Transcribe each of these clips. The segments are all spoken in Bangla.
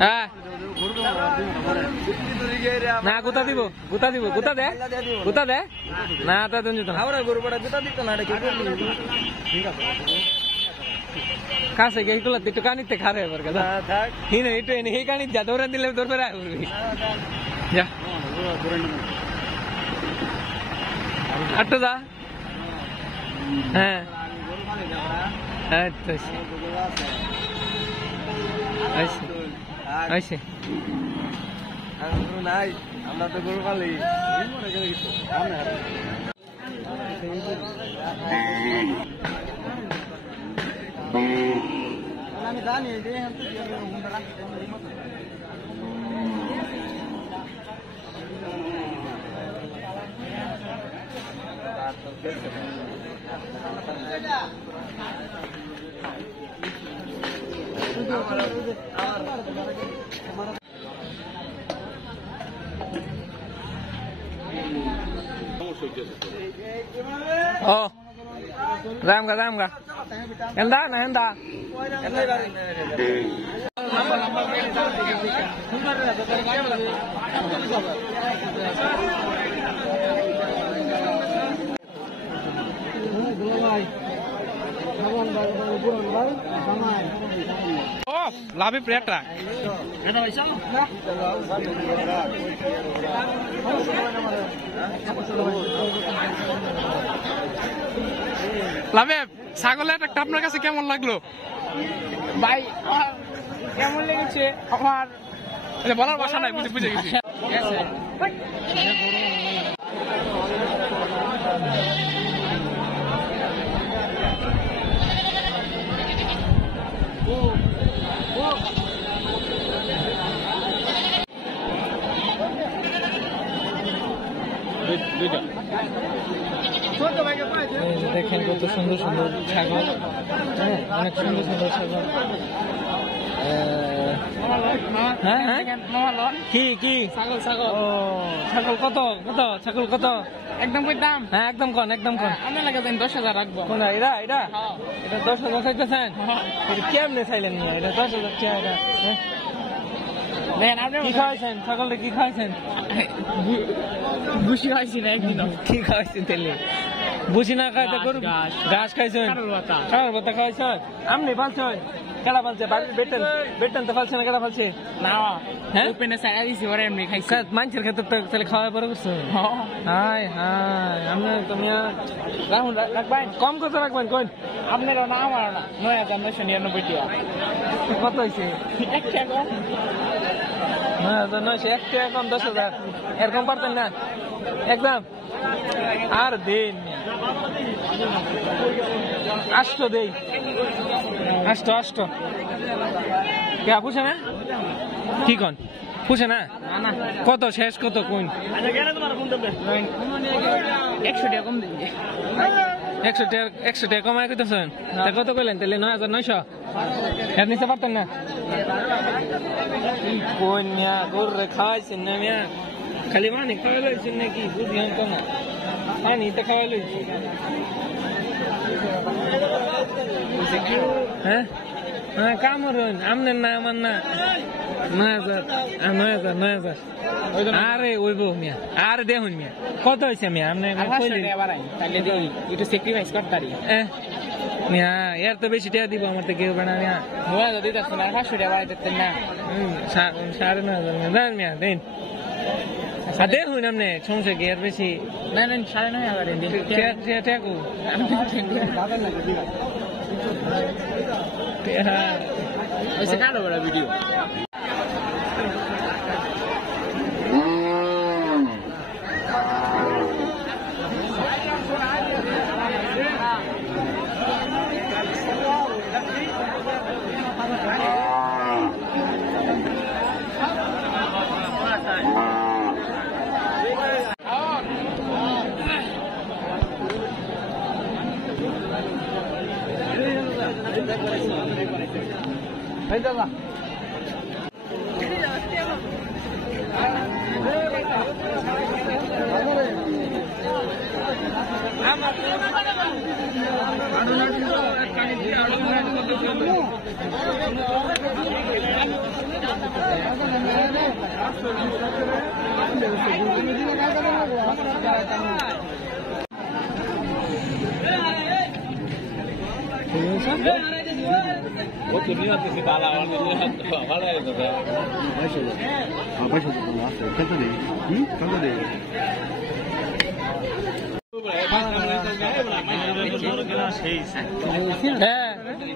হ্যাঁ না গুতা দিব গুতা দিব গুতা দে গুতা দে না তা তুমি গরু বড় গুতা দিত না কাছে গিয়ে একটু একটু কানিতে খারে এবার কথা হিনে একটু এনে এই কানি যা দৌড়া দিলে দৌড় বেড়া করবি যা আটটা যা হ্যাঁ আচ্ছা আচ্ছা নাই আমরা তো গরু পালি আমি জানি oh ram ga enda na enda oh labi pretra লাভে ছাগলের একটা আপনার কাছে কেমন লাগলো ভাই? কেমন লেগেছে আমার বলার ভাষা নাই, বুঝে গেছি। দেখেন কত সুন্দর সুন্দর ছাগল, হ্যাঁ অনেক সুন্দর সুন্দর ছাগল। কি কি ছাগল ছাগল ও ছাগল কত কত ছাগল কত? একদম কই দাম? হ্যাঁ একদম কন একদম কন। আপনার লাগে 10,000 রাখবো। কোন এটা এটা এটা 10,000 চাইতেছেন? এটা কেমনে চাইলেন না? এটা 10,000 টাকা এটা। কি খাওয়াইছেন ছাগলটা? কি খাওয়াইছেন? বুঝি খাইছি না একদিন। কি খাওয়াইছেন তেলে? বুঝি না খাইতে গরু ঘাস খাইছেন? কারোর পাতা খাওয়াইছেন? আমনি পালছেন? কেডা পালছে? বেটেন বেটেন তো পালছে না, কেডা পালছে? না হ্যাঁ ওপেনে সাইয়া দিছি ওরে এমনি খাইছে। মানুষের ক্ষেত্রে তো তাহলে খাওয়া পরে করছো? হাই হাই আপনি তুমি রাখুন রাখবেন। কম কত রাখবেন কোন? আপনারও না আমারও না। 9,999 টাকা। কত হয়েছে? 1 টাকা। 9,900 1 টাকা কম 10,000 এরকম পারতেন না একদম? আর দিন 800 দেই 800 কে পুষে না? কি কন পুষে না? কত শেষ কত কোন? 100 টাকা কম দিন। 100 টাকা কমায় কইতেছেন? কত কইলেন তাহলে? 9,900 এর নিচে পারতেন না? কোন মিয়া গরু খাওয়াইছেন না মিয়া? খালি পানি খাওয়া লইছেন নাকি? বুঝলাম তো না। পানি তো খাওয়া লইছি। হ্যাঁ হ্যাঁ কামড়ুন আমনের না আমার না। 9,000 আরে ওইব মিয়া আর দেখুন মিয়া কত হয়েছে মিয়া? আপনি একটু স্যাক্রিফাইস করতারি মিয়া। এর তো বেশি টাকা দিব আমার তো কেউ বেড়া মিয়া। 9,000 দিতেছেন আর 500 টাকা বাড়াই দিতেন না? 9,500 দেন মিয়া দেন। দেখুন আপনি সমস্যা কি? আর বেশি না না 9,500 দিন ঠেকু কারো বড় ভিডিও।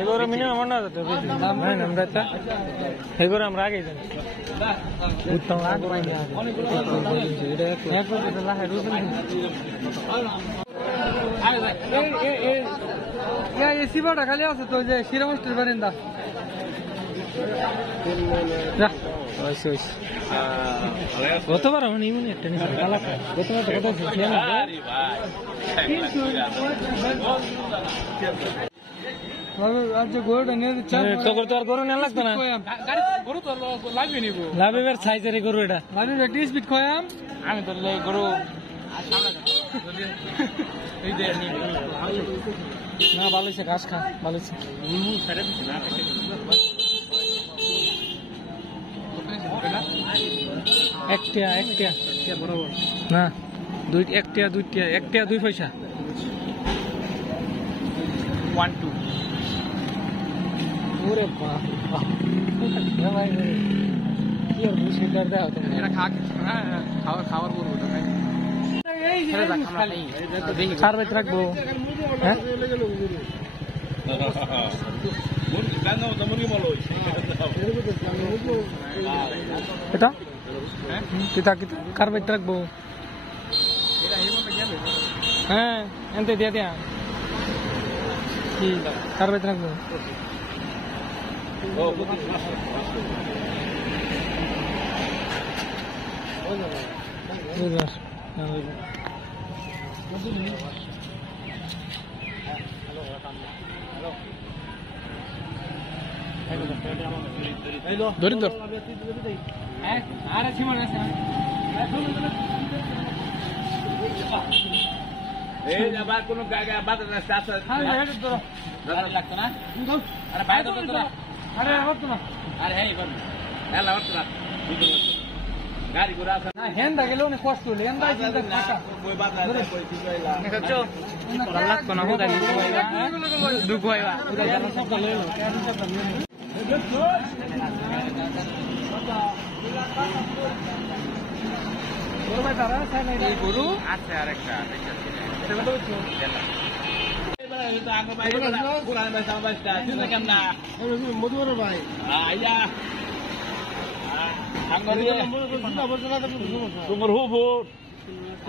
এগুলো মিনিমাম মনে হতো এগুলো আমরা আগে জানি উত্তম সিবাটা খালি আছে তো যে শিরা মাস্টার বারিন্দা গতবার আমার ইমনি একটা গতবার আজ গরুটা নিয়ে দিচ্ছে তো আর গরু নেওয়া লাগবে না গরু তো লাভই নিব লাভের সাইজের গরু এটা লাভের একটা স্পিড খয়াম আমি তো গরু না ভালো হয়েছে ঘাস খা ভালো হয়েছে একটা বরাবর না একটা 2 পয়সা 1 2 ওরে বাপ ভাই কি আর বুঝে করতে হবে এটা খাওয়ার করবো তো ভাই চার বেত রাখবো হ্যাঁ এটা কিতা কার বেত রাখবো হ্যাঁ এনতে দিয়া দিয়া কি কার বেত রাখবো ধরি তো আর আছে মনে আছে এই আবার কোন গাগা বাদ রাস্তা আছে হ্যাঁ লাগতো না আরে বাইরে তো তোরা আরে হতো না আরে হেই বল হেলা হতো না গাড়ি ঘোড়া আছে না হেন্দা গেল না কষ্ট হলো হেন্দা চিন্তা ফাটা কই বাদ না কই ঠিক হইলা দেখছো তোরা লাগতো না গাড়ি কইবা দুঃখ হইবা পুরো জানা সব লইলো গরু আছে আরেকটা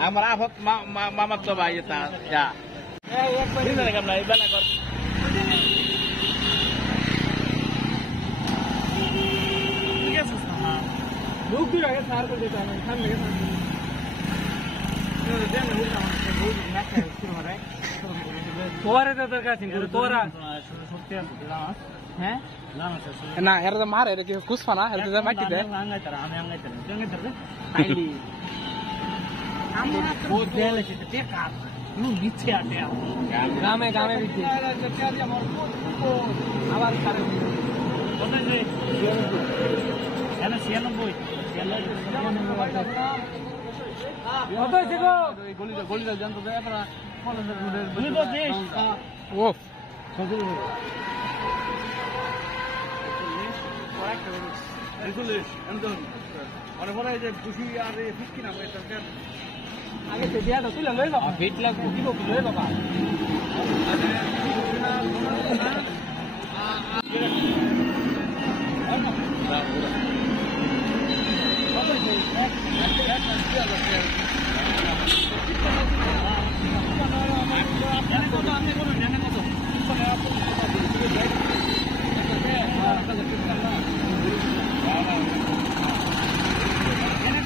আমার আফত মামার তো ভাই এটা যা लोग भी आगे सार को देता है खान लगे तोरा तो का सिंह तोरा हैं ना यार तो मार है कि कुछ फना है तो माटी दे आंगा तर आमे आंगा तर जंगे तर आईली आमे बहुत देले से ते का नु नीचे आटे गामे गामे बीचे आवाज करे बोले जे এনা 96 কত হইছে গো গলিটা জানতো দে আপনারা কলেজের দেশ ও কত রেগুলেশ এন্ডন মানে বলে যে খুশি আর ফিট কিনা হবে সরকার আগে তে দিয়া তুই লই যাবা ফিট লাগবো কি লই যাবা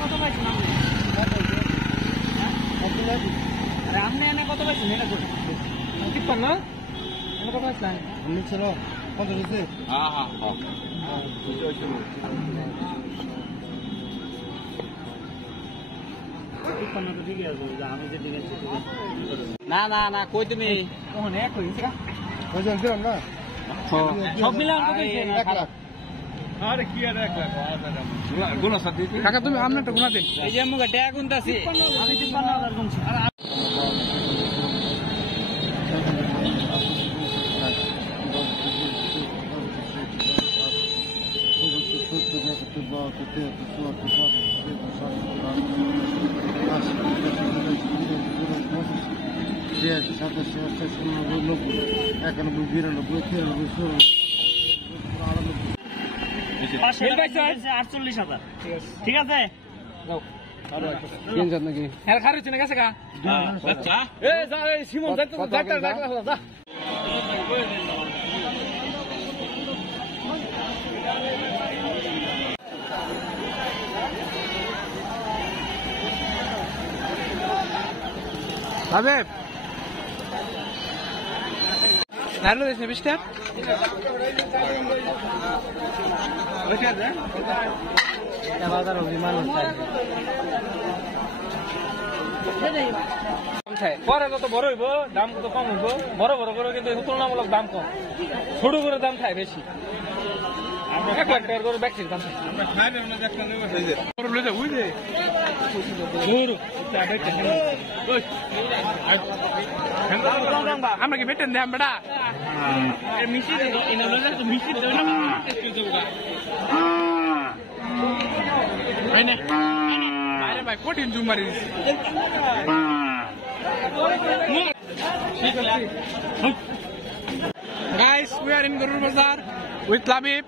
কত পাইছি না কত পাইছি ছিল কত দিছে হ্যাঁ হ্যাঁ না না না কই তুমি সব মিলাম কাকা তুমি আমরা একটা গুণা দিন এই যে মুখে ট্যাগ গুনতাছি আমি ৫৩,০০০ গুনছি ঠিক আছে Habib. Nerede desene işte? পরে যত বড় হইব দাম কত কম হইব বড় বড় করে কিন্তু তুলনামূলক দাম কম ছোট করে দাম খায় বেশি আমরা কি বেটেন দেন বেটা ভাই কঠিন জুম মারি Guys, we are in Garur Bazaar with Labib.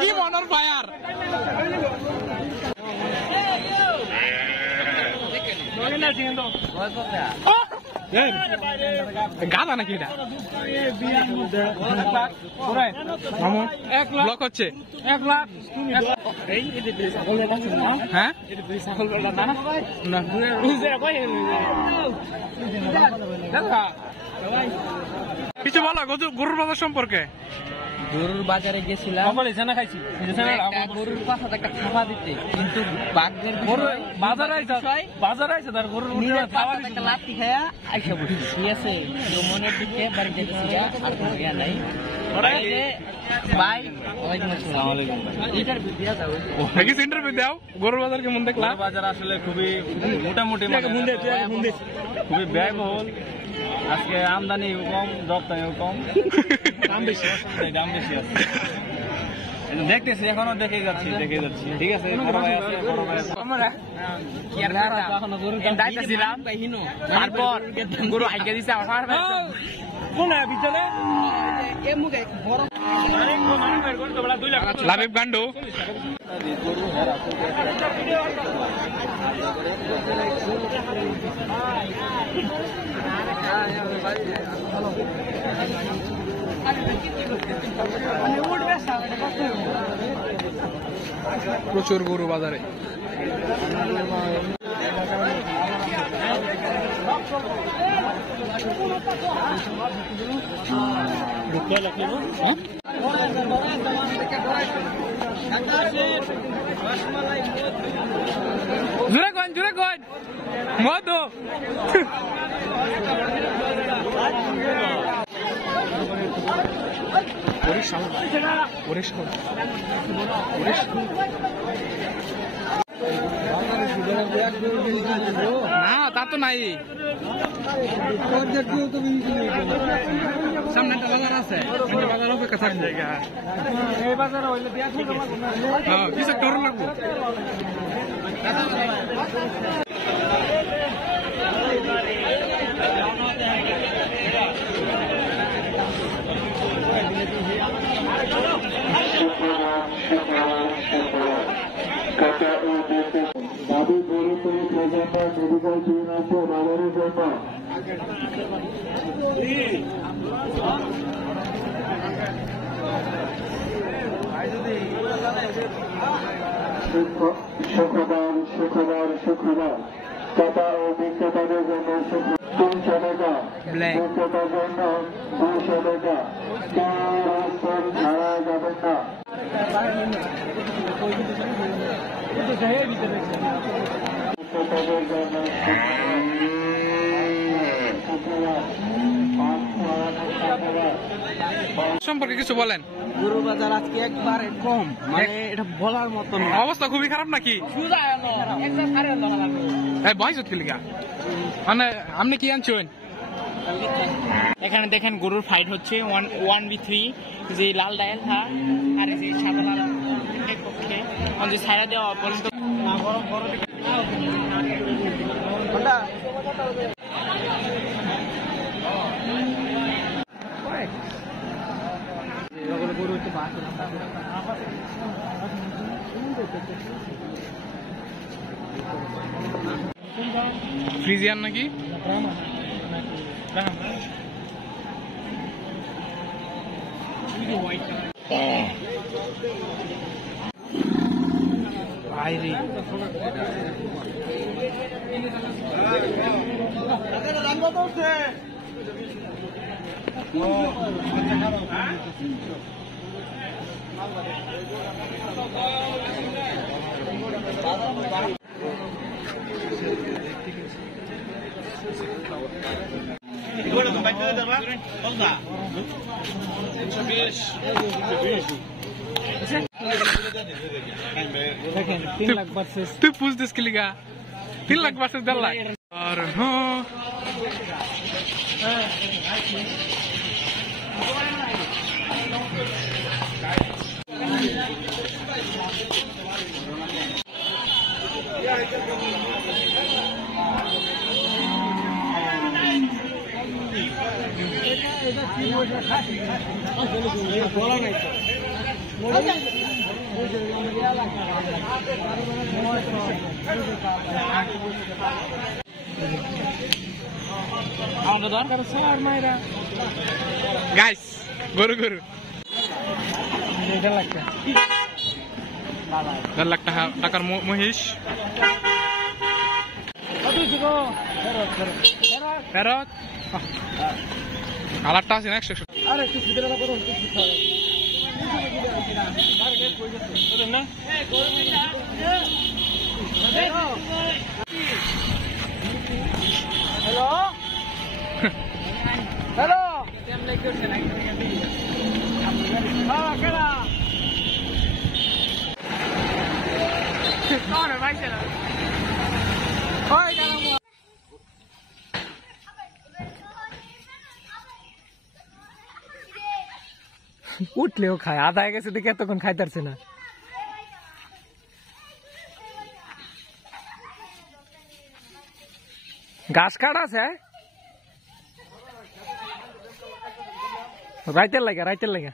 Keep on fire. গাদা নাকি এটা ব্লক হচ্ছে 1 লাখ হ্যাঁ কিছু বলো গরুর বাজার সম্পর্কে গরুর বাজারে গেছিলাম গরুর পাশে একটা খাওয়া দিতে কিন্তু লাত্তি খায়া আইসা বসি ঠিক আছে মনের দিকে বাড়িতে আর কোনো জ্ঞান নাই ইন্টারভিউ দাও গরুর বাজার কেমন দেখলাম বাজার আসলে খুবই মোটামুটি খুবই ব্যয়বহুল আজকে আমদানি কম রপ্তানিও কম দাম বেশি আছে দেখতেছি এখনো দেখে যাচ্ছি ঠিক আছে বড় ভাই আছে তারপর গরু হাইকে দিছে আমার লাবিব গান্ডু প্রচুর গরু বাজারে জোরে কন মধু না তা তো নাই সামনে একটা বাজার আছে বাজার অপেক্ষা থাকবে কিছু একটা লাগবো দাবি গরু তৈরি প্রজন্ম মেডিকেল টিম আছে বাজারের জন্য শুক্রবার ক্রেতা ও বিক্রেতাদের জন্য 300 টাকা বিক্রেতার জন্য 200 টাকা ছাড়া যাবেন না সম্পর্কে কিছু বলেন গরুর বাজার আজকে একবারে কম, মানে এটা বলার মতন না। অবস্থা খুবই খারাপ নাকি? বয়স মানে আপনি কি আনছেন? এখানে দেখেন গরুর ফাইট হচ্ছে 1v3, যে লাল ডায়াল আর যে সাদা লাল পক্ষে যে ছায়া দেওয়া পর্যন্ত ফ্রিজিয়ান নাকি? বাইরে দেখেন 3 লাখ ভার্সেস তুই पूछ के लिखा 3 लाख वर्सेस 10 लाख और हाँ गाइस गुरु गुरु 10 লাখ টাকার মহিষ ফেরত কালারটা আছে না 100 আরে তুই ভিডিওটা করুন না হ্যালো হ্যালো হ্যাঁ কেডা কোন ভাই ছেলে ওই দাঁড়াও উঠলেও খায়, আধা গেছে দেখে এতক্ষণ খাইতারছে না। ঘাস কাটা আছে রাইতের লাগে